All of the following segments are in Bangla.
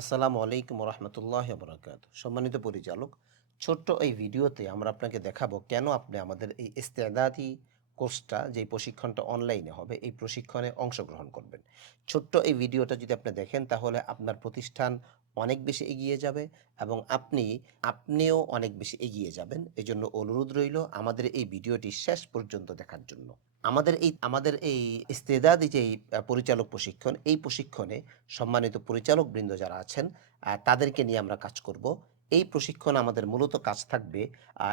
আসসালামু আলাইকুম রহমতুল্লাহ বরাকাত সম্মানিত পরিচালক, ছোট্ট এই ভিডিওতে আমরা আপনাকে দেখাবো কেন আপনি আমাদের এই ইস্তেদাদি কোর্সটা যে প্রশিক্ষণটা অনলাইনে হবে, এই প্রশিক্ষণে অংশগ্রহণ করবেন। ছোট্ট এই ভিডিওটা যদি আপনি দেখেন, তাহলে আপনার প্রতিষ্ঠান অনেক বেশি এগিয়ে যাবে এবং আপনি, আপনিও অনেক বেশি এগিয়ে যাবেন। এই জন্য অনুরোধ রইল আমাদের এই ভিডিওটি শেষ পর্যন্ত দেখার জন্য। আমাদের এই আমাদের এই ইস্তেদাদি যে পরিচালক প্রশিক্ষণ, এই প্রশিক্ষণে সম্মানিত পরিচালক বৃন্দ যারা আছেন তাদেরকে নিয়ে আমরা কাজ করব। এই প্রশিক্ষণ আমাদের মূলত কাজ থাকবে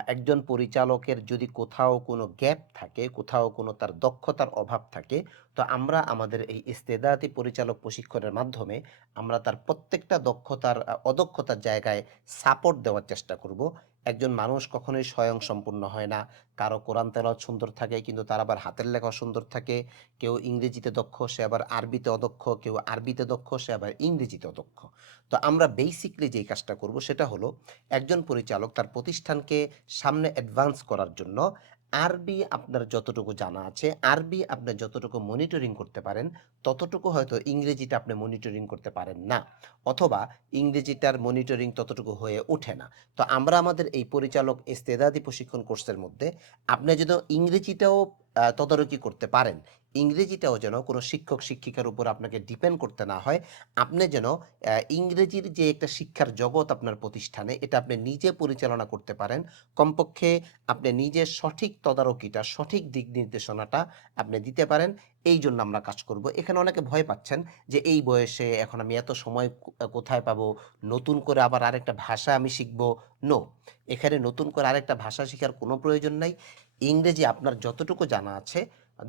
একজন পরিচালকের যদি কোথাও কোনো গ্যাপ থাকে, কোথাও কোনো তার দক্ষতার অভাব থাকে তো আমরা আমাদের এই ইস্তেদাতি পরিচালক প্রশিক্ষণের মাধ্যমে আমরা তার প্রত্যেকটা দক্ষতার অদক্ষতার জায়গায় সাপোর্ট দেওয়ার চেষ্টা করব। একজন মানুষ কখনোই স্বয়ং সম্পূর্ণ হয় না। কারও কোরআন তেলাওয়াত সুন্দর থাকে, কিন্তু তার আবার হাতের লেখা সুন্দর থাকে। কেউ ইংরেজিতে দক্ষ, সে আবার আরবিতে অদক্ষ। কেউ আরবিতে দক্ষ, সে আবার ইংরেজিতে অদক্ষ। তো আমরা বেসিকলি যেই কাজটা করব সেটা হলো, একজন পরিচালক তার প্রতিষ্ঠানকে সামনে অ্যাডভান্স করার জন্য আরবি আপনার যতটুকু জানা আছে, আরবি আপনি যতটুকু মনিটরিং করতে পারেন, ততটুকু হয়তো ইংরেজিটা আপনি মনিটরিং করতে পারেন না, অথবা ইংরেজিটার মনিটরিং ততটুকু হয়ে ওঠে না। তো আমরা আমাদের এই পরিচালক ইস্তেদাদি প্রশিক্ষণ কোর্সের মধ্যে, আপনি যদি ইংরেজিটাও তদারকি করতে পারেন। ইংরেজিটাও যেন কোনো শিক্ষক, শিক্ষিকার উপর আপনাকে ডিপেন্ড করতে না হয়, আপনি যেন ইংরেজির যে একটা শিক্ষার জগৎ আপনার প্রতিষ্ঠানে, এটা আপনি নিজে পরিচালনা করতে পারেন। কমপক্ষে আপনি নিজে সঠিক তদারকিটা, সঠিক দিক নির্দেশনাটা আপনি দিতে পারেন। এই জন্য আমরা কাজ করব। এখানে অনেকে ভয় পাচ্ছেন যে, এই বয়সে এখন আমি এত সময় কোথায় পাবো? নতুন করে আবার আরেকটা ভাষা আমি শিখব? নো এখানে নতুন করে আরেকটা ভাষা শেখার কোনো প্রয়োজন নাই। ইংরেজি আপনার যতটুকু জানা আছে,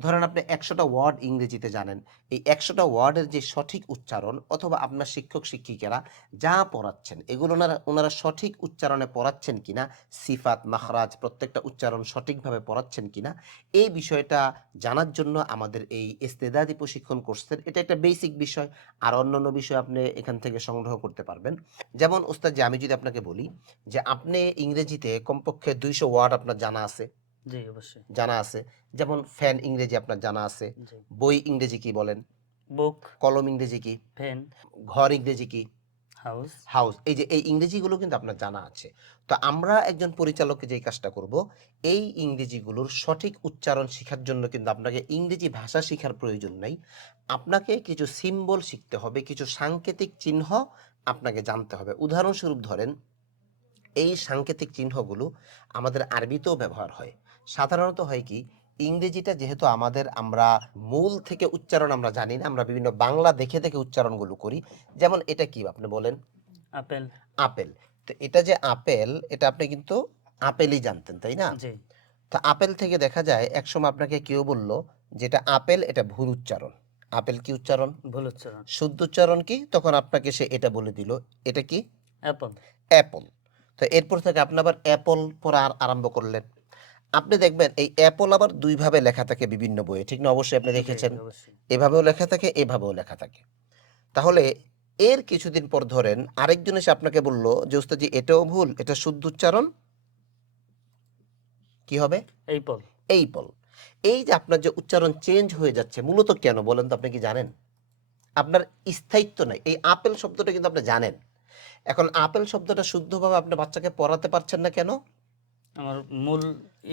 ধরেন আপনি একশোটা ওয়ার্ড ইংরেজিতে জানেন, এই একশোটা ওয়ার্ডের যে সঠিক উচ্চারণ অথবা আপনার শিক্ষক, শিক্ষিকারা যা পড়াচ্ছেন, এগুলো ওনারা ওনারা সঠিক উচ্চারণে পড়াচ্ছেন কিনা, সিফাত, মাখরাজ প্রত্যেকটা উচ্চারণ সঠিকভাবে পড়াচ্ছেন কিনা, এই বিষয়টা জানার জন্য আমাদের এই ইস্তেদাদি প্রশিক্ষণ কোর্সের এটা একটা বেসিক বিষয়, আর অন্যান্য বিষয় আপনি এখান থেকে সংগ্রহ করতে পারবেন। যেমন, ওস্তাদ যে আমি যদি আপনাকে বলি যে, আপনি ইংরেজিতে কমপক্ষে দুইশো ওয়ার্ড আপনার জানা আছে জানা আছে। যেমন ফ্যান ইংরেজি আপনার জানা আছে। বই ইংরেজি কি বলেন? বুক। কলম ইংরেজি কি? পেন। ঘর ইংরেজি কি? হাউস। হাউস। এই যে এই ইংরেজিগুলো কিন্তু আপনার জানা আছে। তো আমরা একজন পরিচালককে যেই কাজটা করব এই ইংরেজিগুলোর সঠিক উচ্চারণ শেখার জন্য কিন্তু আপনাকে ইংরেজি ভাষা শেখার প্রয়োজন নাই। আপনাকে কিছু সিম্বল শিখতে হবে কিছু সাংকেতিক চিহ্ন আপনাকে জানতে হবে। উদাহরণস্বরূপ ধরেন এই সাংকেতিক চিহ্নগুলো আমাদের আরবিতেও ব্যবহার হয়। সাধারণত হয় কি ইংরেজিটা যেহেতু আমাদের আমরা মূল থেকে উচ্চারণ আমরা জানি না আমরা বিভিন্ন বাংলা দেখে দেখে উচ্চারণগুলো করি যেমন এটা কি আপনি বলেন? আপেল। আপেল। তো এটা যে আপেল এটা আপনি কিন্তু আপেলই জানতেন তাই না? তো আপেল থেকে দেখা যায় একসময় আপনাকে কেউ বলল যেটা আপেল এটা ভুল উচ্চারণ। আপেল কি উচ্চারণ? ভুল উচ্চারণ। শুদ্ধ উচ্চারণ কি? তখন আপনাকে সে এটা বলে দিল। এটা কি? অ্যাপল। অ্যাপল। তো এরপর থেকে আপনি আবার অ্যাপল পড়া আর- আরম্ভ করলেন। আপনি দেখবেন এই অ্যাপল আবার দুইভাবে লেখা থাকে বিভিন্ন বইয়ে ঠিক না? অবশ্যই আপনি দেখেছেন। এভাবেও লেখা থাকে এভাবেও লেখা থাকে। তাহলে এর কিছুদিন পর ধরেন আরেকজন এসে আপনাকে বলল যে ওস্তাদজি এটাও ভুল এটা শুদ্ধ উচ্চারণ। কি হবে? এই পল। এই পল। এই যে আপনার যে উচ্চারণ চেঞ্জ হয়ে যাচ্ছে মূলত কেন? বলেন তো আপনি কি জানেন? আপনার স্থায়িত্ব নাই। এই আপেল শব্দটা কিন্তু আপনি জানেন। এখন আপেল শব্দটা শুদ্ধভাবে আপনি বাচ্চাকে পড়াতে পারছেন না কেন? আমার মূল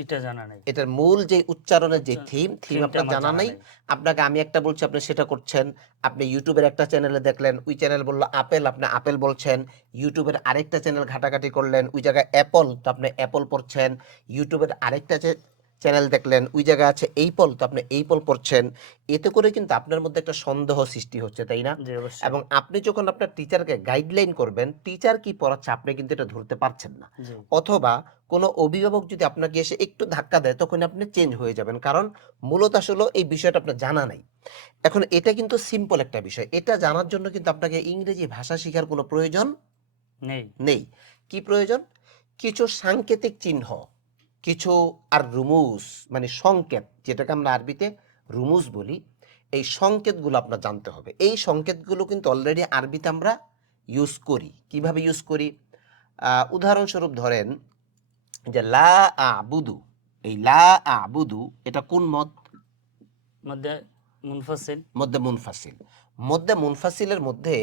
এটা জানা নাই। এটার মূল যে উচ্চারণের যে থিম থিম আপনার জানা নাই। আপনাকে আমি একটা বলছি আপনি সেটা করছেন। আপনি ইউটিউবের একটা চ্যানেলে দেখলেন ওই চ্যানেল বলল আপেল আপনি আপেল বলছেন। ইউটিউবের আরেকটা চ্যানেল ঘাটাঘাটি করলেন ওই জায়গায় অ্যাপল তো আপনি অ্যাপল পড়ছেন। ইউটিউবের আরেকটা চ্যানেল দেখলেন ওই জায়গায় আছে এই পল তো আপনি এই পল পড়ছেন এতে করে কিন্তু আপনার মধ্যে একটা সন্দেহ সৃষ্টি হচ্ছে তাই না? এবং আপনি যখন আপনার টিচারকে গাইডলাইন করবেন টিচার কি পড়াচ্ছে আপনি কিন্তু এটা ধরতে পারছেন না। অথবা কোনো অভিভাবক যদি আপনাকে এসে একটু ধাক্কা দেয় তখন আপনি চেঞ্জ হয়ে যাবেন কারণ মূলত আসলে এই বিষয়টা আপনার জানা নাই। এখন এটা কিন্তু সিম্পল একটা বিষয় এটা জানার জন্য কিন্তু আপনাকে ইংরেজি ভাষা শেখার কোনো প্রয়োজন নেই। নেই। কি প্রয়োজন? কিছু সাংকেতিক চিহ্ন। কিছু আর রুমুস মানে সংকেত যেটাকে আমরা আরবিতে রুমুস বলি এই সংকেতগুলো আপনার জানতে হবে। এই সংকেতগুলো কিন্তু অলরেডি আরবিতে আমরা ইউজ করি। কীভাবে ইউজ করি? উদাহরণস্বরূপ ধরেন যে লা আবুদু এই লা আবুদু এটা কোন মত মধ্যে মুনফাসিল। মধ্যে মুনফাসিল। মধ্যে মুনফাসিলের মধ্যে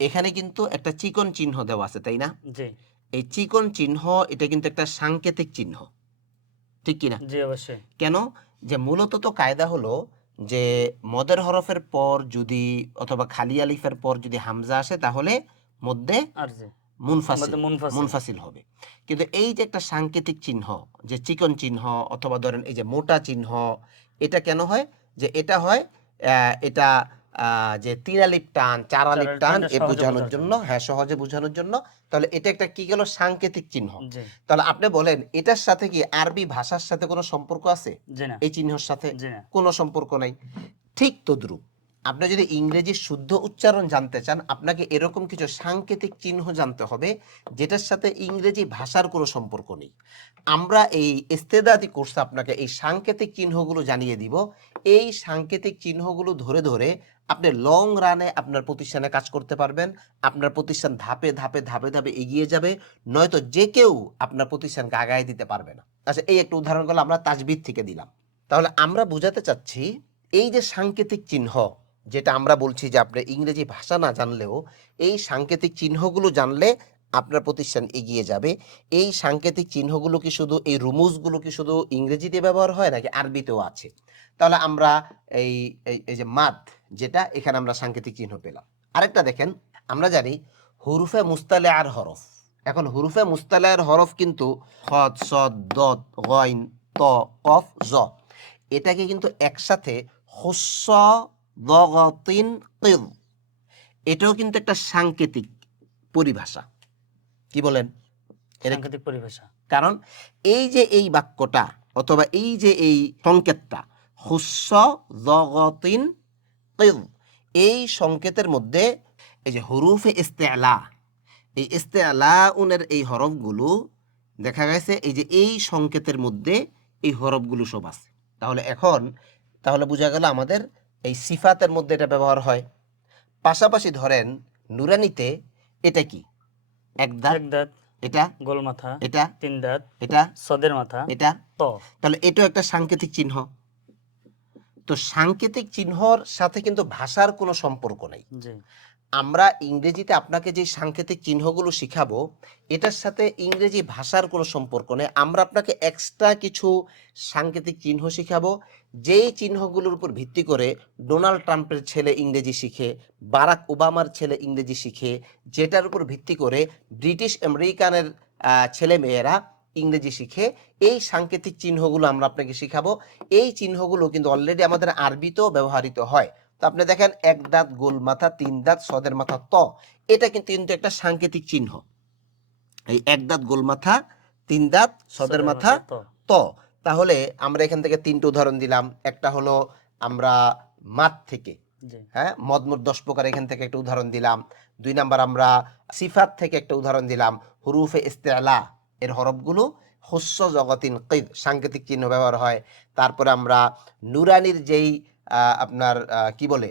এখানে কিন্তু একটা চিকন চিহ্ন দেওয়া আছে তাই না? জি। এই চিকন চিহ্ন এটা কিন্তু একটা সাংকেতিক চিহ্ন। ঠিক কিনা? জি অবশ্যই। কেন? যে মূলত তো কায়দা হলো যে মদের হরফের পর যদি অথবা খালি আলিফের পর যদি হামজা আসে তাহলে মধ্যে মুনফাসিল মুনফাসিল। হবে। কিন্তু এই যে একটা সাংকেতিক চিহ্ন যে চিকন চিহ্ন অথবা ধরেন এই যে মোটা চিহ্ন এটা কেন হয়? যে এটা হয় এটা যে তিন টান চার আলিপ আলিপ টান এ বোঝানোর জন্য হ্যাঁ সহজে বোঝানোর জন্য। তাহলে এটা একটা কি গেল? সাংকেতিক চিহ্ন। তাহলে আপনি বলেন এটার সাথে কি আরবি ভাষার সাথে কোনো সম্পর্ক আছে? এই চিহ্নের সাথে কোনো সম্পর্ক নাই। ঠিক তদ্রুপ। আপনি যদি ইংরেজির শুদ্ধ উচ্চারণ জানতে চান আপনাকে এরকম কিছু সাংকেতিক চিহ্ন জানতে হবে যেটার সাথে ইংরেজি ভাষার কোনো সম্পর্ক নেই। আমরা এই ইস্তেদাদি কোর্সে আপনাকে এই সাংকেতিক চিহ্নগুলো জানিয়ে দিব। এই সাংকেতিক চিহ্নগুলো ধরে ধরে আপনি লং রানে আপনার প্রতিষ্ঠানে কাজ করতে পারবেন, আপনার প্রতিষ্ঠান ধাপে ধাপে ধাপে ধাপে এগিয়ে যাবে, নয়তো যে কেউ আপনার প্রতিষ্ঠানকে আগায় দিতে পারবে না। আচ্ছা এই একটা উদাহরণ করলে আমরা তাজবিদ থেকে দিলাম। তাহলে আমরা বোঝাতে চাচ্ছি, এই যে সাংকেতিক চিহ্ন, যেটা আমরা বলছি যে আপনি ইংরেজি ভাষা না জানলেও, এই সাংকেতিক চিহ্নগুলো জানলে আপনার প্রতিষ্ঠান এগিয়ে যাবে। এই সাংকেতিক চিহ্নগুলো কি শুধু, এই রুমুজগুলো কি শুধু ইংরেজিতে ব্যবহার হয় নাকি আরবিতেও আছে? তাহলে আমরা এই, এই- যে মাদ যেটা এখানে আমরা সাংকেতিক চিহ্ন পেলাম। আরেকটা দেখেন আমরা জানি হুরুফে মুস্তালে আর হরফ। এখন হুরুফে মুস্তালে আর হরফ কিন্তু হদ সদ দত গইন ত কফ জ। এটাকে কিন্তু একসাথে হস্য দগতিন কিল এটাও কিন্তু একটা সাংকেতিক পরিভাষা। কি বলেন? সাংকেতিক পরিভাষা। কারণ এই যে এই বাক্যটা অথবা এই যে এই সংকেতটা হুস্য জগতিন কিল এই সংকেতের মধ্যে এই যে হরুফে ইস্তেআলা এই ইস্তেআলা উনের এই হরফগুলো দেখা গেছে এই যে এই সংকেতের মধ্যে এই হরফগুলো সব আছে। তাহলে এখন তাহলে বোঝা গেল আমাদের এই সিফাতের মধ্যে এটা ব্যবহার হয়। পাশাপাশি ধরেন নুরানিতে এটা কি? এক দাঁত এক দাঁত এটা গোল মাথা এটা তিন দাঁত এটা সদের মাথা এটা ত। তাহলে এটাও একটা সাংকেতিক চিহ্ন। তো সাংকেতিক চিহ্নর সাথে কিন্তু ভাষার কোনো সম্পর্ক নেই। আমরা ইংরেজিতে আপনাকে যে সাংকেতিক চিহ্নগুলো শিখাবো এটার সাথে ইংরেজি ভাষার কোনো সম্পর্ক নেই। আমরা আপনাকে এক্সট্রা কিছু সাংকেতিক চিহ্ন শিখাবো যেই চিহ্নগুলোর উপর ভিত্তি করে ডোনাল্ড ট্রাম্পের ছেলে ইংরেজি শিখে বারাক ওবামার ছেলে ইংরেজি শিখে যেটার উপর ভিত্তি করে ব্রিটিশ আমেরিকানের ছেলে মেয়েরা ইংরেজি শিখে এই সাংকেতিক চিহ্নগুলো আমরা আপনাকে শিখাবো। এই চিহ্নগুলো কিন্তু অলরেডি আমাদের আরবিতেও ব্যবহৃত হয়। তো আপনি দেখেন এক দাঁত গোল মাথা তিন দাঁত সদের মাথা ত। এটা কিন্তু কিন্তু একটা সাংকেতিক চিহ্ন। এই এক দাঁত গোল মাথা তিন দাঁত সদের মাথা ত। তাহলে আমরা এখান থেকে তিনটে উদাহরণ দিলাম। একটা হলো আমরা মাত থেকে হ্যাঁ মদমুর দশ প্রকার এখান থেকে একটা উদাহরণ দিলাম। দুই নাম্বার আমরা সিফাত থেকে একটা উদাহরণ দিলাম। হুরুফে ইস্তেআলা এর হরফগুলো হস্য জগতিন কিদ সাংকেতিক চিহ্ন ব্যবহার হয়। তারপরে আমরা নুরানির যেই আপনার কি বলে?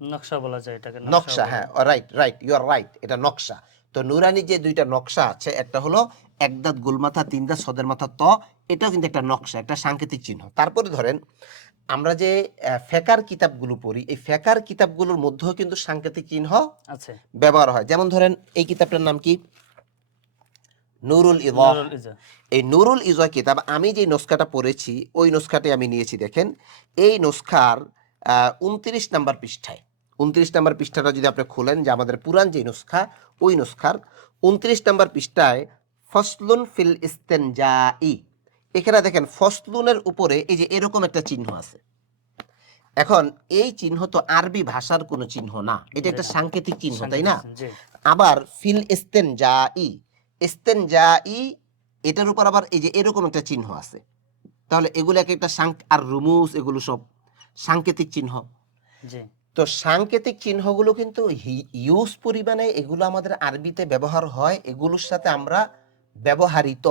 নকশা বলা যায় এটাকে নকশা হ্যাঁ right right you are right এটা নকশা। তো নুরানি যে দুইটা নকশা আছে একটা হলো এক দাঁত গোলমাথা তিন সদের মাথা ত এটাও কিন্তু একটা নকশা একটা সাংকেতিক চিহ্ন। তারপরে ধরেন আমরা যে ফেকার কিতাবগুলো পড়ি এই ফেকার কিতাবগুলোর মধ্যেও কিন্তু সাংকেতিক চিহ্ন আছে। ব্যবহার হয়। যেমন ধরেন এই কিতাবটার নাম কি? নুরুল ইজা এই নুরুল ইজা কিতাব আমি যে নস্কাটা পড়েছি ওই নস্কাটাই আমি নিয়েছি দেখেন। এই নস্কার উনত্রিশ নাম্বার পৃষ্ঠায় উনত্রিশ নাম্বার পৃষ্ঠাটা যদি আপনি খোলেন যে আমাদের পুরান যে নস্কা ওই নস্কার উনত্রিশ নাম্বার পৃষ্ঠায় ফসলুন ফিল ইস্তেনজাই। এখানে দেখেন ফসলুনের উপরে এই যে এরকম একটা চিহ্ন আছে। এখন এই চিহ্ন তো আরবি ভাষার কোনো চিহ্ন না। এটা একটা সাংকেতিক চিহ্ন তাই না? আবার ফিল ইস্তেন যা ই ইস্তেন যা ই এটার উপর আবার এই যে এরকম একটা চিহ্ন আছে। তাহলে এগুলো এক একটা সাংক আর রুমুস এগুলো সব সাংকেতিক চিহ্ন। তো সাংকেতিক চিহ্নগুলো কিন্তু ইউজ পরিমাণে এগুলো আমাদের আরবিতে ব্যবহার হয় এগুলোর সাথে আমরা ব্যবহারিত।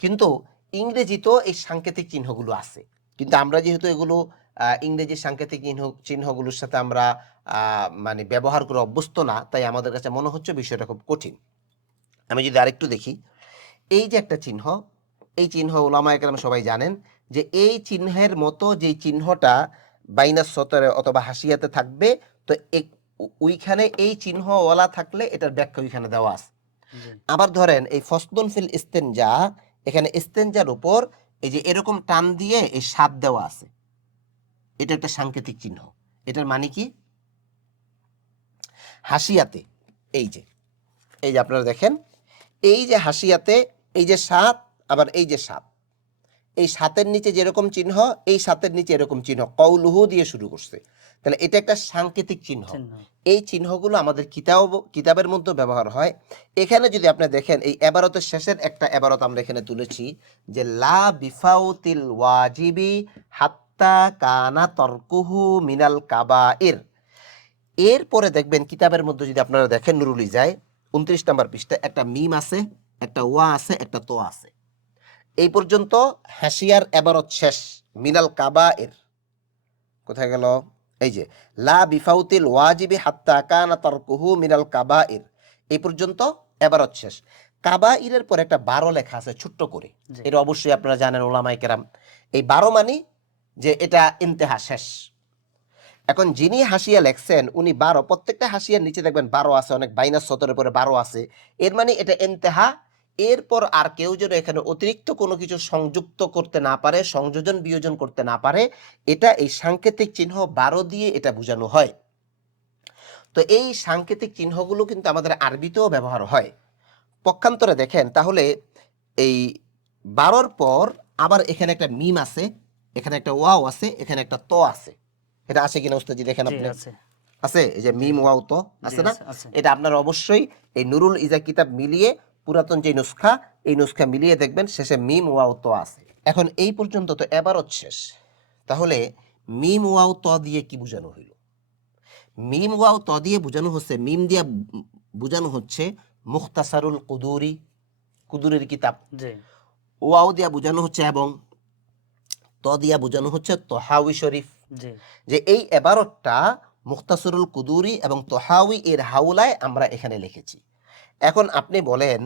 কিন্তু ইংরেজিতেও এই সাংকেতিক চিহ্নগুলো আছে। কিন্তু আমরা যেহেতু এগুলো আহ, ইংরেজি সাংকেতিক চিহ্ন চিহ্নগুলোর সাথে আমরা আহ, মানে ব্যবহার করে অভ্যস্ত না তাই আমাদের কাছে মনে হচ্ছে বিষয়টা খুব কঠিন। আমি যদি আরেকটু দেখি এই যে একটা চিহ্ন এই চিহ্ন ওলামা একরাম সবাই জানেন যে এই চিহ্নের মতো যে চিহ্নটা বাইনাস সতরে অথবা হাসিয়াতে থাকবে তো ওইখানে এই চিহ্নওয়ালা থাকলে এটার ব্যাখ্যা ওইখানে দেওয়া আছে। আবার ধরেন এই ফসলুন ফিল ইস্তেনজা এখানে ইস্তেনজার উপর এই যে এরকম টান দিয়ে এই সাপ দেওয়া আছে। এটা একটা সাংকেতিক চিহ্ন। এটার মানে কি? হাসিয়াতে এই যে এই যে আপনারা দেখেন এই যে হাসিয়াতে এই যে সাত আবার এই যে সাত। এই সাতের নিচে যেরকম চিহ্ন এই সাতের নিচে এরকম চিহ্ন। কৌলুহু দিয়ে শুরু করছে। তাহলে এটা একটা সাংকেতিক চিহ্ন। এই চিহ্নগুলো আমাদের কিতাব কিতাবের মধ্যে ব্যবহার হয়। এখানে যদি আপনি দেখেন এই এবারতের শেষের একটা এবারত আমরা এখানে তুলেছি যে লা বিফাউতিল ওয়াজিবি হাত্তা কানা তরকুহু মিনাল কাবা এর এরপরে দেখবেন কিতাবের মধ্যে যদি আপনারা দেখেন নুরুলি যায় উনত্রিশ নম্বর পৃষ্ঠা একটা মিম আছে একটা ওয়া আছে একটা তো আছে। এই পর্যন্ত হাসিয়ার এবারত শেষ মিনাল কাবা এর কোথায় গেল? এই যে লা বিফাউতিল ওয়াজিবি হাত্তা কানা তারকুহু মিনাল কাবা এর এই পর্যন্ত এবারত শেষ। কাবাইরের পর একটা বারো লেখা আছে ছোট্ট করে। এটা অবশ্যই আপনারা জানেন ওলামাই কেরাম। এই বারো মানি যে এটা ইন্তেহা শেষ। এখন যিনি হাসিয়া লেখছেন, উনি বারো, প্রত্যেকটা হাসিয়ার নিচে দেখবেন বারো আছে, অনেক বাইনাস সতরের পরে বারো আছে। এর মানে এটা ইন্তেহা এরপর আর কেউ যেন এখানে অতিরিক্ত কোনো কিছু সংযুক্ত করতে না পারে, সংযোজন বিয়োজন করতে না পারে, এটা এই সাংকেতিক চিহ্ন বারো দিয়ে এটা বোঝানো হয়। তো এই সাংকেতিক চিহ্নগুলো কিন্তু আমাদের আরবিতেও ব্যবহার হয়। পক্ষান্তরে দেখেন, তাহলে এই বারোর পর আবার এখানে একটা মিম আছে, এখানে একটা ওয়াও আছে, এখানে একটা ত আছে। এটা আছে কিনা উস্তাজি দেখেন আপনি। আছে। আছে? এই যে মিম ওয়াও তো আছে না? এটা আপনার অবশ্যই এই নুরুল ইজা কিতাব মিলিয়ে পুরাতন যে নুসখা এই নুসখা মিলিয়ে দেখবেন শেষে মিম ওয়াও তো আছে। এখন এই পর্যন্ত তো এবারত শেষ। তাহলে মিম ওয়াও ত দিয়ে কি বোঝানো হইল? মিম ওয়াও ত দিয়ে বোঝানো হচ্ছে মিম দিয়া বোঝানো হচ্ছে মুখতাসারুল কুদুরি কুদুরের কিতাব। জি। ওয়াও দিয়া বোঝানো হচ্ছে এবং ত দিয়া বোঝানো হচ্ছে তোহাউই শরীফ। যে এই এবারতটা মুখতাসরুল কুদুরি এবং তোহাউই এর হাউলায় আমরা এখানে লিখেছি। এখন আপনি বলেন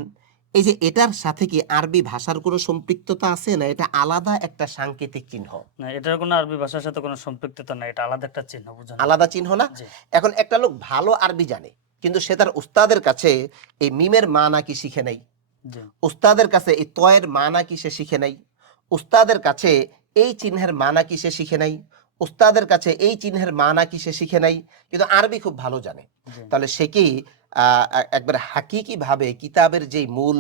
এই যে এটার সাথে কি আরবি ভাষার কোনো সম্পৃক্ততা আছে না? এটা আলাদা একটা সাংকেতিক চিহ্ন? না এটার কোনো আরবি ভাষার সাথে কোনো সম্পৃক্ততা নাই এটা আলাদা একটা চিহ্ন বুঝানো। আলাদা চিহ্ন না? এখন একটা লোক ভালো আরবি জানে কিন্তু সে তার উস্তাদের কাছে এই মিমের মানা কি শিখে নাই? উস্তাদের কাছে এই তয়ের মানা কি সে শিখে নাই? উস্তাদের কাছে এই চিহ্নের মানা কি সে শিখে নাই? উস্তাদের কাছে এই চিহ্নের মানা কি সে শিখে নাই? কিন্তু আরবি খুব ভালো জানে। তাহলে সে কি একবার হাকিকি ভাবে কিতাবের যে মূল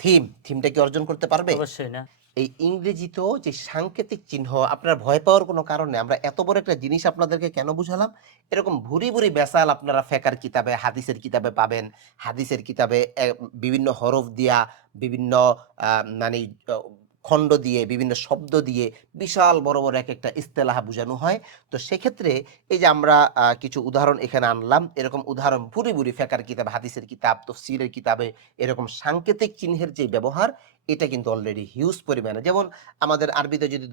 থিম থিমটা কি অর্জন করতে পারবে? অবশ্যই না। এই ইংরেজিতেও যে সাংকেতিক চিহ্ন আপনার ভয় পাওয়ার কোনো কারণ আমরা এত বড় একটা জিনিস আপনাদেরকে কেন বুঝালাম? এরকম ভুরি ভুরি বেসাল আপনারা ফেকার কিতাবে হাদিসের কিতাবে পাবেন। হাদিসের কিতাবে বিভিন্ন হরফ দিয়া বিভিন্ন মানে খণ্ড দিয়ে বিভিন্ন শব্দ দিয়ে বিশাল বড় বড় এক একটা ইস্তেলাহা বোঝানো হয়। তো সেক্ষেত্রে এই যে আমরা কিছু উদাহরণ এখানে আনলাম এরকম উদাহরণ ভুরি ভুরি ফেকার কিতাব হাদিসের কিতাব তফসিরের কিতাবে এরকম সাংকেতিক চিহ্নের যে ব্যবহার এটা কিন্তু অলরেডি হিউজ পরিমাণে। যেমন আমাদের আরবিতে যদি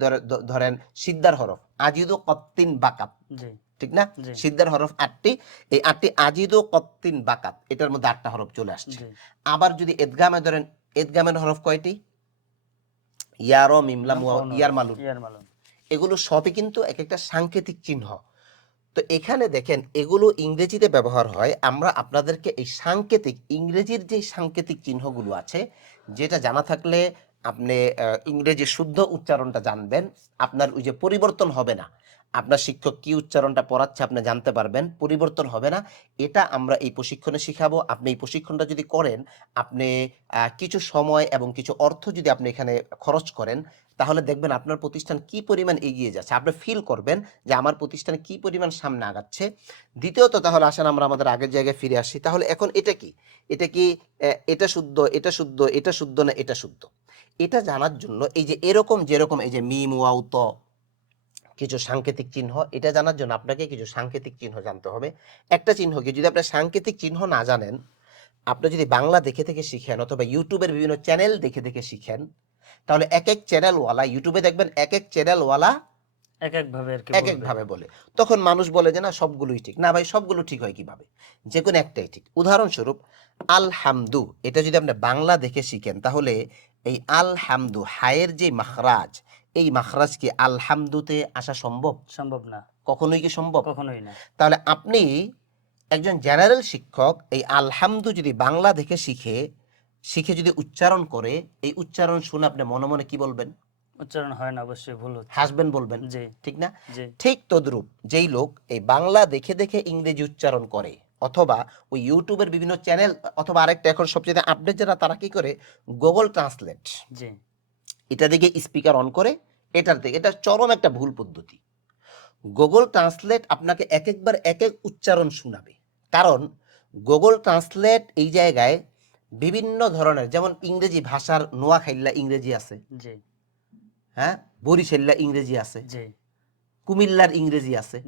ধরেন সিদ্ধার হরফ আজিদু কত্তিন বাকাত। ঠিক না? জি। সিদ্ধার হরফ আটটি এই আটটি আজিদু কত্তিন বাকাত এটার মধ্যে আটটা হরফ চলে আসছে। আবার যদি এদগামে ধরেন এদগামের হরফ কয়টি? ইয়ারো মিমলাম ইয়ার মালুন। এগুলো সবই কিন্তু এক একটা সাংকেতিক চিহ্ন। তো এখানে দেখেন এগুলো ইংরেজিতে ব্যবহার হয়। আমরা আপনাদেরকে এই সাংকেতিক ইংরেজির যে সাংকেতিক চিহ্নগুলো আছে যেটা জানা থাকলে আপনি ইংরেজি শুদ্ধ উচ্চারণটা জানবেন। আপনার ওই যে পরিবর্তন হবে না। আপনার শিক্ষক কি উচ্চারণটা পড়াচ্ছে আপনি জানতে পারবেন, পরিবর্তন হবে না। এটা আমরা এই প্রশিক্ষণে শিখাবো। আপনি এই প্রশিক্ষণটা যদি করেন, আপনি কিছু সময় এবং কিছু অর্থ যদি আপনি এখানে খরচ করেন, তাহলে দেখবেন আপনার প্রতিষ্ঠান কি পরিমাণ এগিয়ে যাচ্ছে। আপনি ফিল করবেন যে আমার প্রতিষ্ঠান কি পরিমাণ সামনে আগাচ্ছে। দ্বিতীয়ত তাহলে আসেন আমরা আমাদের আগের জায়গায় ফিরে আসি। তাহলে এখন এটা কি? এটা কি এটা শুদ্ধ এটা শুদ্ধ এটা শুদ্ধ না এটা শুদ্ধ? এটা জানার জন্য এই যে এরকম যেরকম এই যে মিম ওয়াও ত কিছু সাংকেতিক চিহ্ন এটা জানার জন্য আপনাকে কিছু সাংকেতিক চিহ্ন জানতে হবে। একটা চিহ্ন কি? যদি আপনি সাংকেতিক চিহ্ন না জানেন আপনি যদি বাংলা দেখে থেকে শিখেন অথবা ইউটিউবের বিভিন্ন চ্যানেল দেখে দেখে শিখেন তাহলে এক এক চ্যানেলওয়ালা ইউটিউবে দেখবেন এক এক চ্যানেলওয়ালা এক এক ভাবে আর কি এক ভাবে বলে। তখন মানুষ বলে যে না সবগুলোই ঠিক। না ভাই সবগুলো ঠিক হয় কীভাবে? যে কোনো একটাই ঠিক। উদাহরণস্বরূপ আলহামদু। এটা যদি আপনি বাংলা দেখে শিখেন তাহলে এই আলহামদু হায়ের যে মাখরাজ এই মাখরাজ কি আলহামদুতে আসা সম্ভব? সম্ভব না। কখনোই কি সম্ভব? কখনোই না। তাহলে আপনি একজন জেনারেল শিক্ষক এই আলহামদু যদি বাংলা দেখে শিখে শিখে যদি উচ্চারণ করে এই উচ্চারণ শুনে আপনি মনে মনে কি বলবেন? উচ্চারণ হয় না অবশ্যই ভুল হাসবেন বলবেন? জি। ঠিক না? ঠিক তদ্রূপ যেই লোক এই বাংলা দেখে দেখে ইংরেজি উচ্চারণ করে অথবা ওই ইউটিউবের বিভিন্ন চ্যানেল অথবা আরেকটা এখন সবচেয়ে আপডেট যারা তারা কি করে? গুগল ট্রান্সলেট জি। এটা দিকে স্পিকার অন করে এটার দিকে এটা চরম একটা ভুল পদ্ধতি। গুগল ট্রান্সলেট আপনাকে এক একবার এক এক উচ্চারণ শোনাবে। কারণ গুগল ট্রান্সলেট এই জায়গায় বিভিন্ন ধরনের যেমন ইংরেজি ভাষার নোয়াখাইল্লা ইংরেজি আছে। হ্যাঁ? বরিশাল্লা ইংরেজি আছে। কুমিল্লার ইংরেজি আছে।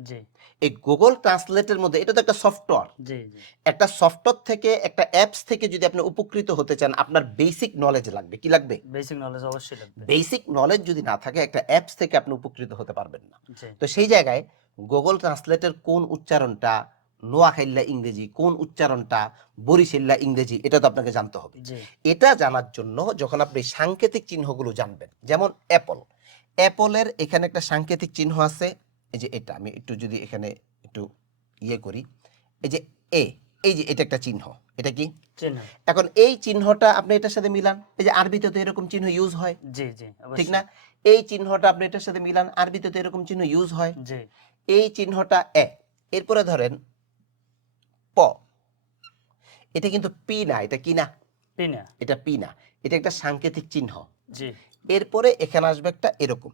এই গুগল ট্রান্সলেটের মধ্যে এটা তো একটা সফটওয়্যার জি জি। একটা সফটওয়্যার থেকে একটা অ্যাপস থেকে যদি আপনি উপকৃত হতে চান আপনার বেসিক নলেজ লাগবে। কি লাগবে? বেসিক নলেজ অবশ্যই লাগবে। বেসিক নলেজ যদি না থাকে একটা অ্যাপস থেকে আপনি উপকৃত হতে পারবেন না। তো সেই জায়গায় গুগল ট্রান্সলেটের কোন উচ্চারণটা নোয়াখাইল্লা ইংরেজি কোন উচ্চারণটা বরিশিল্লা ইংরেজি এটা তো আপনাকে জানতে হবে। এটা জানার জন্য যখন আপনি সাংকেতিক চিহ্নগুলো জানবেন যেমন অ্যাপল অ্যাপলের এখানে একটা সাংকেতিক চিহ্ন আছে এই যে এটা আমি একটু যদি এখানে একটু ইয়ে করি এই যে এ এই যে এটা একটা চিহ্ন এটা কি? চিহ্ন। এখন এই চিহ্নটা আপনি এটার সাথে মিলান এই যে আরবিতে তো এরকম চিহ্ন ইউজ হয়। জি জি ঠিক না? এই চিহ্নটা আপনি এটার সাথে মিলান আরবিতে তো এরকম চিহ্ন ইউজ হয়। জি। এই চিহ্নটা এ এরপরে ধরেন প এটা কিন্তু পি না এটা কি না? পি না। এটা পি না এটা একটা সাংকেতিক চিহ্ন। জি। এরপরে এখানে আসবে একটা এরকম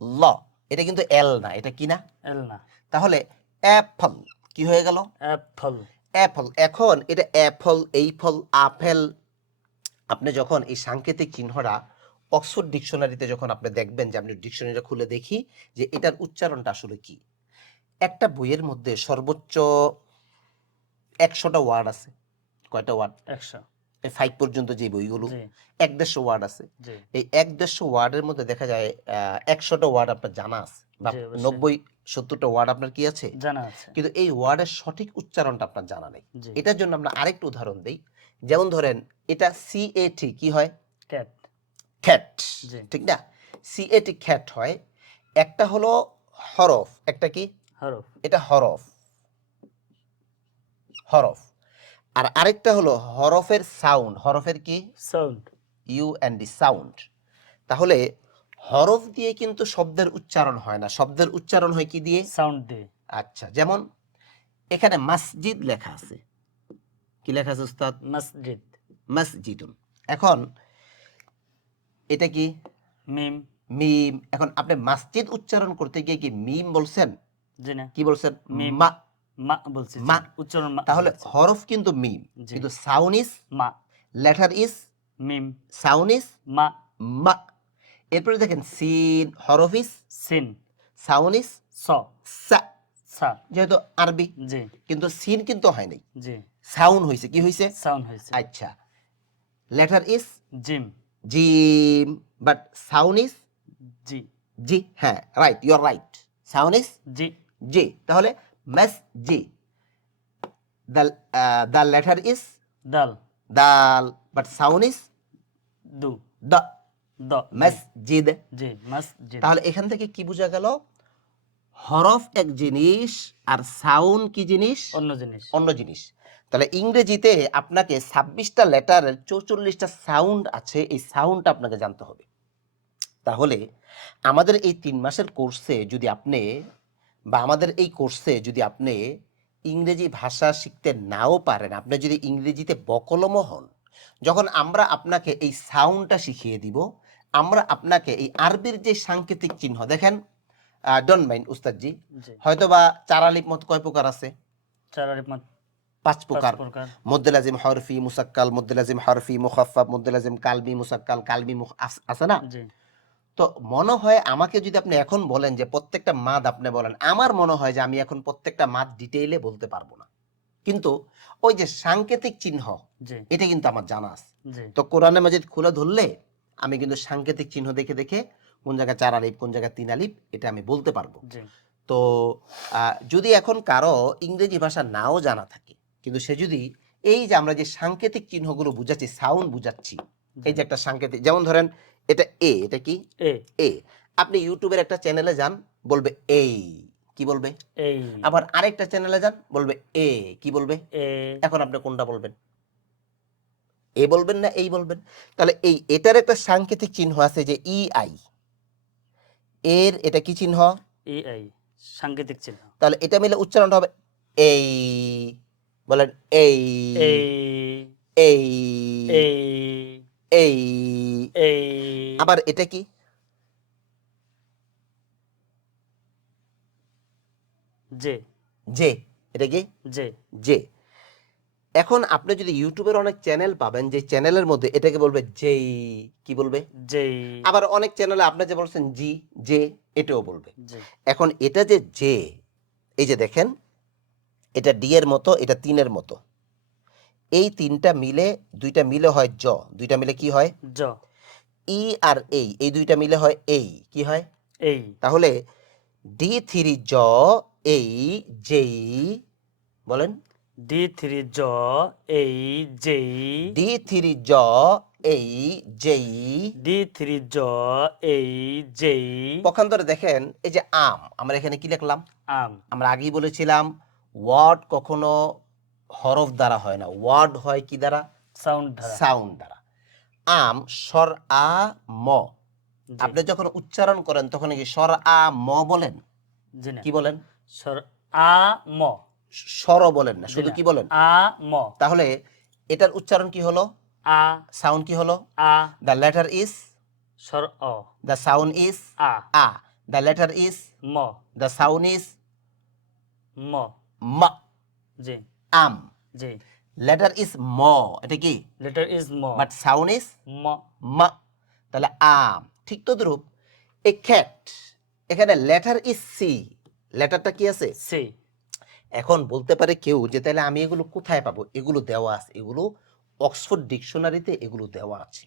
ল। এটা কিন্তু এল না এটা কি না? এল না। তাহলে অ্যাপল কি হয়ে গেল? অ্যাপল অ্যাপল এখন এটা অ্যাপল এই ফল আপেল আপনি যখন এই সাংকেতিক চিহ্নরা অক্সফোর্ড ডিকশনারিতে যখন আপনি দেখবেন যে আপনি ডিকশনারিটা খুলে দেখি যে এটার উচ্চারণটা আসলে কি। একটা বইয়ের মধ্যে সর্বোচ্চ একশোটা ওয়ার্ড আছে। কয়টা ওয়ার্ড একশো। ফাইভ পর্যন্ত যে বইগুলো এক দেড়শো ওয়ার্ড আছে। এই এক দেড়শো ওয়ার্ডের মধ্যে দেখা যায় একশোটা ওয়ার্ড আপনার জানা আছে বা নব্বই সত্তরটা ওয়ার্ড আপনার কি আছে? জানা আছে। কিন্তু এই ওয়ার্ডের সঠিক উচ্চারণটা আপনার জানা নেই। এটার জন্য আমরা আরেকটু উদাহরণ দিই। যেমন ধরেন এটা সি এ টি কি হয়? ক্যাট খ্যাট ঠিক না? সি এ টি খ্যাট হয়। একটা হলো হরফ একটা কি? হরফ। এটা হরফ। হরফ। আর আরেকটা হলো হরফের সাউন্ড হরফের কি? Sound U and D sound তাহলে হরফ দিয়ে কিন্তু শব্দের উচ্চারণ হয় না। শব্দের উচ্চারণ হয় কি দিয়ে? সাউন্ড দিয়ে। আচ্ছা যেমন এখানে মসজিদ লেখা আছে। কি লেখা আছে উস্তাদ? মসজিদ মসজিদুন এখন এটা কি? মিম মিম এখন আপনি মসজিদ উচ্চারণ করতে গিয়ে কি মিম বলছেন? জি না। কি বলছেন? মিম। মা মা বলছি মা। উচ্চারণ তাহলে হরফ কিন্তু মিম। কিন্তু সাউন্ড ইজ মা। লেটার ইজ মিম। সাউন্ড ইজ মা। মা। এরপরে দেখেন সিন হরফ ইজ সিন। সাউন্ড ইজ স। সা। সা। যেহেতু আরবি জি। কিন্তু সিন কিন্তু হয় নাই। জি। সাউন্ড হয়েছে কি হয়েছে সাউন্ড হয়েছে আচ্ছা। লেটার ইজ জিম। জিম বাট সাউন্ড ইজ জি। জি হ্যাঁ right your right. Sound is জি। জি তাহলে মেস জি দ্য দ্য লেটার ইজ দাল দাল বাট সাউন্ড ইজ দু দ্য দ মসজিদ জি মসজিদ তাহলে এখান থেকে কি বোঝা গেল? হরফ এক জিনিস আর সাউন্ড কি জিনিস? অন্য জিনিস। অন্য জিনিস। তাহলে ইংরেজিতে আপনাকে ছাব্বিশটা লেটারের চৌচল্লিশটা সাউন্ড আছে এই সাউন্ডটা আপনাকে জানতে হবে। তাহলে আমাদের এই তিন মাসের কোর্সে যদি আপনি বা আমাদের এই কোর্সে যদি আপনি ইংরেজি ভাষা শিখতে নাও পারেন আপনি যদি ইংরেজিতে বকলমও হন যখন আমরা আপনাকে এই সাউন্ডটা শিখিয়ে দিব আমরা আপনাকে এই আরবির যে সাংকেতিক চিহ্ন দেখেন ডন মাইন উস্তাদজি হয়তো বা চারালিপ মত কয় প্রকার আছে? মত। পাঁচ প্রকার। মদ্দেলাজিম হরফি মুসাক্কাল মদ্দেলাজিম হরফি মুখাফাফ মদ্দেলাজিম কালবি মুসাক্কাল কালবি মুখ আছে না? তো মনে হয় আমাকে যদি আপনি এখন বলেন যে প্রত্যেকটা মাদ আপনি বলেন আমার মনে হয় যে আমি এখন প্রত্যেকটা মাদ ডিটেইলে বলতে পারব না। কিন্তু ওই যে সাংকেতিক চিহ্ন এটা কিন্তু আমার জানা আছে। তো কোরআনে মাজিদ খুলে ধরলে আমি কিন্তু সাংকেতিক চিহ্ন দেখে দেখে কোন জায়গায় চার আলিপ কোন জায়গায় তিন আলিপ এটা আমি বলতে পারব। তো আহ, যদি এখন কারও ইংরেজি ভাষা নাও জানা থাকে কিন্তু সে যদি এই যে আমরা যে সাংকেতিক চিহ্নগুলো বুঝাচ্ছি সাউন্ড বুঝাচ্ছি এই যে একটা সাংকেতিক যেমন ধরেন এটা এ এটা কি? এ এ আপনি ইউটিউবের একটা চ্যানেলে যান বলবে এই কি বলবে? এই আবার আরেকটা চ্যানেলে যান বলবে এ কি বলবে? এ এখন আপনি কোনটা বলবেন? এ বলবেন না এই বলবেন? তাহলে এই এটার একটা সাংকেতিক চিহ্ন আছে যে ই আই এর এটা কি চিহ্ন? ই এই সাংকেতিক চিহ্ন। তাহলে এটা মিলে উচ্চারণটা হবে এই বলেন এই এই এই এই। এই। আবার এটা কি? জে জে এটা কি? জে যে। এখন আপনি যদি ইউটিউবের অনেক চ্যানেল পাবেন যে চ্যানেলের মধ্যে এটাকে বলবে যেই কি বলবে? যেই। আবার অনেক চ্যানেলে আপনি যে বলছেন জি জে এটাও বলবে। এখন এটা যে জে এই যে দেখেন এটা ডি এর মতো এটা তিনের মতো। এই তিনটা মিলে দুইটা মিলে হয় জ। দুইটা মিলে কি হয়? জ। ই আর এই এই দুইটা মিলে হয় এই। কি হয়? এই। তাহলে ডি থ্রি জ এই যেই বলেন। ডি থ্রি জ এই যেই। ডি থ্রি জ এই যেই। ডি থ্রি জ এই যেই। পক্ষান্তরে দেখেন এই যে আম আমরা এখানে কি লিখলাম? আম। আমরা আগেই বলেছিলাম ওয়ার্ড কখনো হরফ দ্বারা হয় না ওয়ার্ড হয় কি দ্বারা? সাউন্ড সাউন্ড দ্বারা। আম স্বর আ ম। আপনি যখন উচ্চারণ করেন তখন কি স্বর আ ম বলেন? কি বলেন? সর আ ম। স্বর বলেন না শুধু কি বলেন? আ ম। তাহলে এটার উচ্চারণ কি হলো? আ। সাউন্ড কি হলো? আ। দ্য লেটার ইজ সর অ। দ্য সাউন্ড ইজ আ। আ। দ্য লেটার ইজ ম। দ্য সাউন্ড ইজ ম। ম। জি। আম জি। লেটার ইজ ম এটা কি? লেটার ইজ ম বাট সাউন্ড ইজ ম মা তাহলে আম ঠিক তদ্রূপ এ খ্যাট এখানে লেটার ইজ সি লেটারটা কি আছে? সি এখন বলতে পারে কেউ যে তাহলে আমি এগুলো কোথায় পাবো? এগুলো দেওয়া আছে এগুলো অক্সফোর্ড ডিকশনারিতে এগুলো দেওয়া আছে।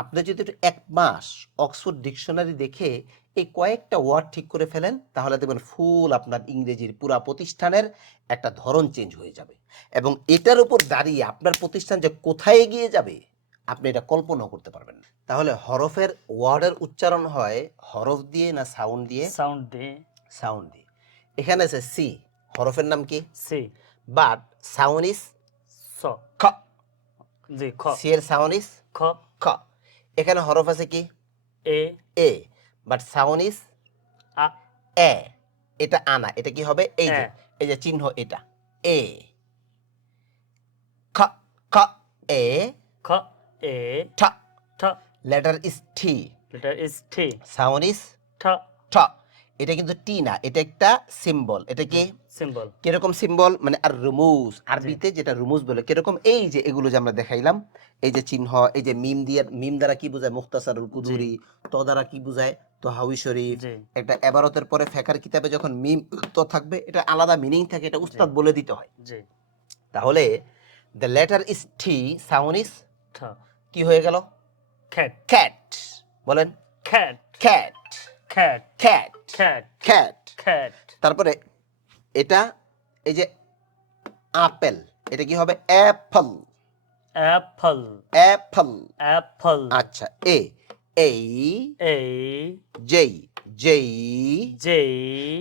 আপনি যদি একটু এক মাস অক্সফোর্ড ডিকশনারি দেখে এই কয়েকটা ওয়ার্ড ঠিক করে ফেলেন তাহলে দেখবেন ফুল আপনার ইংরেজির পুরা প্রতিষ্ঠানের একটা ধরন চেঞ্জ হয়ে যাবে। এবং এটার উপর দাঁড়িয়ে আপনার প্রতিষ্ঠান যে কোথায় এগিয়ে যাবে আপনি এটা কল্পনাও করতে পারবেন না। তাহলে হরফের ওয়ার্ডের উচ্চারণ হয় হরফ দিয়ে না সাউন্ড দিয়ে? সাউন্ড দে সাউন্ড দিয়ে। এখানে আছে সি হরফের নাম কি? সি বাট সাউন্ড ইজ স। খ। জি খ। সি এর সাউন্ড ইজ খ। খ। এখানে হরফ আছে কি? A. A. But sound is এ। এটা আনা। এটা কি হবে? এই যে। এই যে চিহ্ন এটা। এ। খ। খ। এ। খ। এ। ঠ। ঠ। Letter is T letter is T sound is ঠ। ঠ। এটা কিন্তু টি না। এটা একটা সিম্বল এটা কি? সিম্বল কীরকম সিম্বল মানে আর রুমুজ আরবিতে যেটা রুমুজ বলে কীরকম এই যে এগুলো যে আমরা দেখাইলাম এই যে চিহ্ন এই যে মিম দিয়ে মিম দ্বারা কি বোঝায়? মুখতাসারুল কুদুরি। ত দ্বারা কি বোঝায়? তো হাউই শরীফ একটা এবারতের পরে ফেকার কিতাবে যখন মিম তো থাকবে এটা আলাদা মিনিং থাকে এটা উস্তাদ বলে দিতে হয়। জি। তাহলে the letter is T sound is কি হয়ে গেল? খ্যাট। ক্যাট বলেন। খ্যাট। ক্যাট খ্যাট। ক্যাট খ্যাট। ক্যাট খ্যাট। তারপরে এটা এই যে আপেল এটা কি হবে? অ্যাপল। অ্যাপল। অ্যাপল। অ্যাপল। আচ্ছা এ এই এই যেই যেই যেই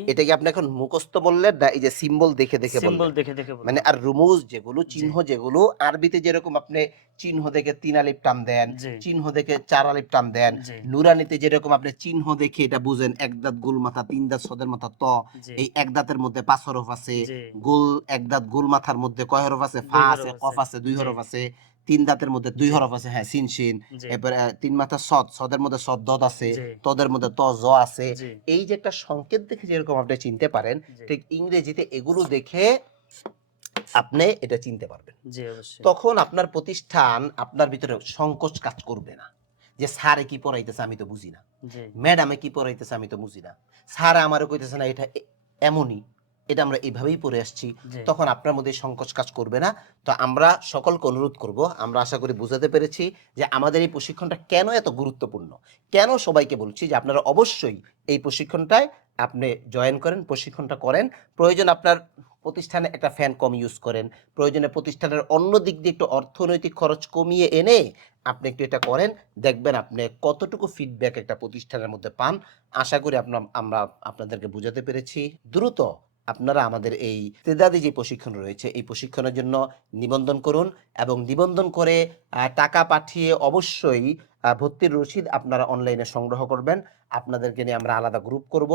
এটা কি আপনি এখন মুখস্থ বললেন না এই যে সিম্বল দেখে দেখে সিম্বল দেখে দেখে। মানে আর রুমুজ যেগুলো চিহ্ন যেগুলো আরবিতে যেরকম আপনি চিহ্ন দেখে তিন আলিফ টান দেন চিহ্ন দেখে চার আলিফ টান দেন নুরানিতে যেরকম আপনি চিহ্ন দেখে এটা বুঝেন এক দাঁত গোল মাথা তিন দাঁত সদের মাথা ত এই এক দাঁতের মধ্যে পাঁচ হরফ আছে গোল এক দাঁত গোল মাথার মধ্যে কয় হরফ আছে? ফা আছে কফ। আছে। দুই হরফ আছে তিন দাঁতের মধ্যে দুই হরফ আছে হ্যাঁ সিন সিন এরপরে তিন মাথা সদ সদের মধ্যে সদ দদ আছে তদের মধ্যে ত জ আছে। এই যে একটা সংকেত দেখে যেরকম আপনি চিনতে পারেন ঠিক ইংরেজিতে এগুলো দেখে আপনি এটা চিনতে পারবেন। জি অবশ্যই। তখন আপনার প্রতিষ্ঠান আপনার ভিতরে সংকোচ কাজ করবে না। যে স্যারে কি পড়াইতেছে আমি তো বুঝি না। ম্যাডামে কি পড়াইতেছে আমি তো বুঝি না। স্যার আমারও কইতেছে না এটা এমনই। এটা আমরা এভাবেই পড়ে আসছি। তখন আপনার মধ্যে সংকোচ কাজ করবে না। তো আমরা সকলকে অনুরোধ করব আমরা আশা করি বুঝাতে পেরেছি যে আমাদের এই প্রশিক্ষণটা কেন এত গুরুত্বপূর্ণ? কেন সবাইকে বলছি যে আপনারা অবশ্যই এই প্রশিক্ষণটায় আপনি জয়েন করেন প্রশিক্ষণটা করেন। প্রয়োজন আপনার প্রতিষ্ঠানে একটা ফ্যান কম ইউজ করেন। প্রয়োজনে প্রতিষ্ঠানের অন্য দিক দিয়ে একটু অর্থনৈতিক খরচ কমিয়ে এনে আপনি একটু এটা করেন। দেখবেন আপনি কতটুকু ফিডব্যাক একটা প্রতিষ্ঠানের মধ্যে পান। আশা করি আপনার আমরা আপনাদেরকে বোঝাতে পেরেছি। দ্রুত আপনারা আমাদের এই তেদাদি যে প্রশিক্ষণ রয়েছে, এই প্রশিক্ষণের জন্য নিবন্ধন করুন এবং নিবন্ধন করে টাকা পাঠিয়ে অবশ্যই ভর্তির রসিদ আপনারা অনলাইনে সংগ্রহ করবেন। আপনাদেরকে নিয়ে আমরা আলাদা গ্রুপ করব।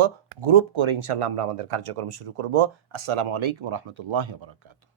গ্রুপ করে ইনশাল্লাহ আমরা আমাদের কার্যক্রম শুরু করব। আসসালামু আলাইকুম রহমতুল্লাহ বারকাত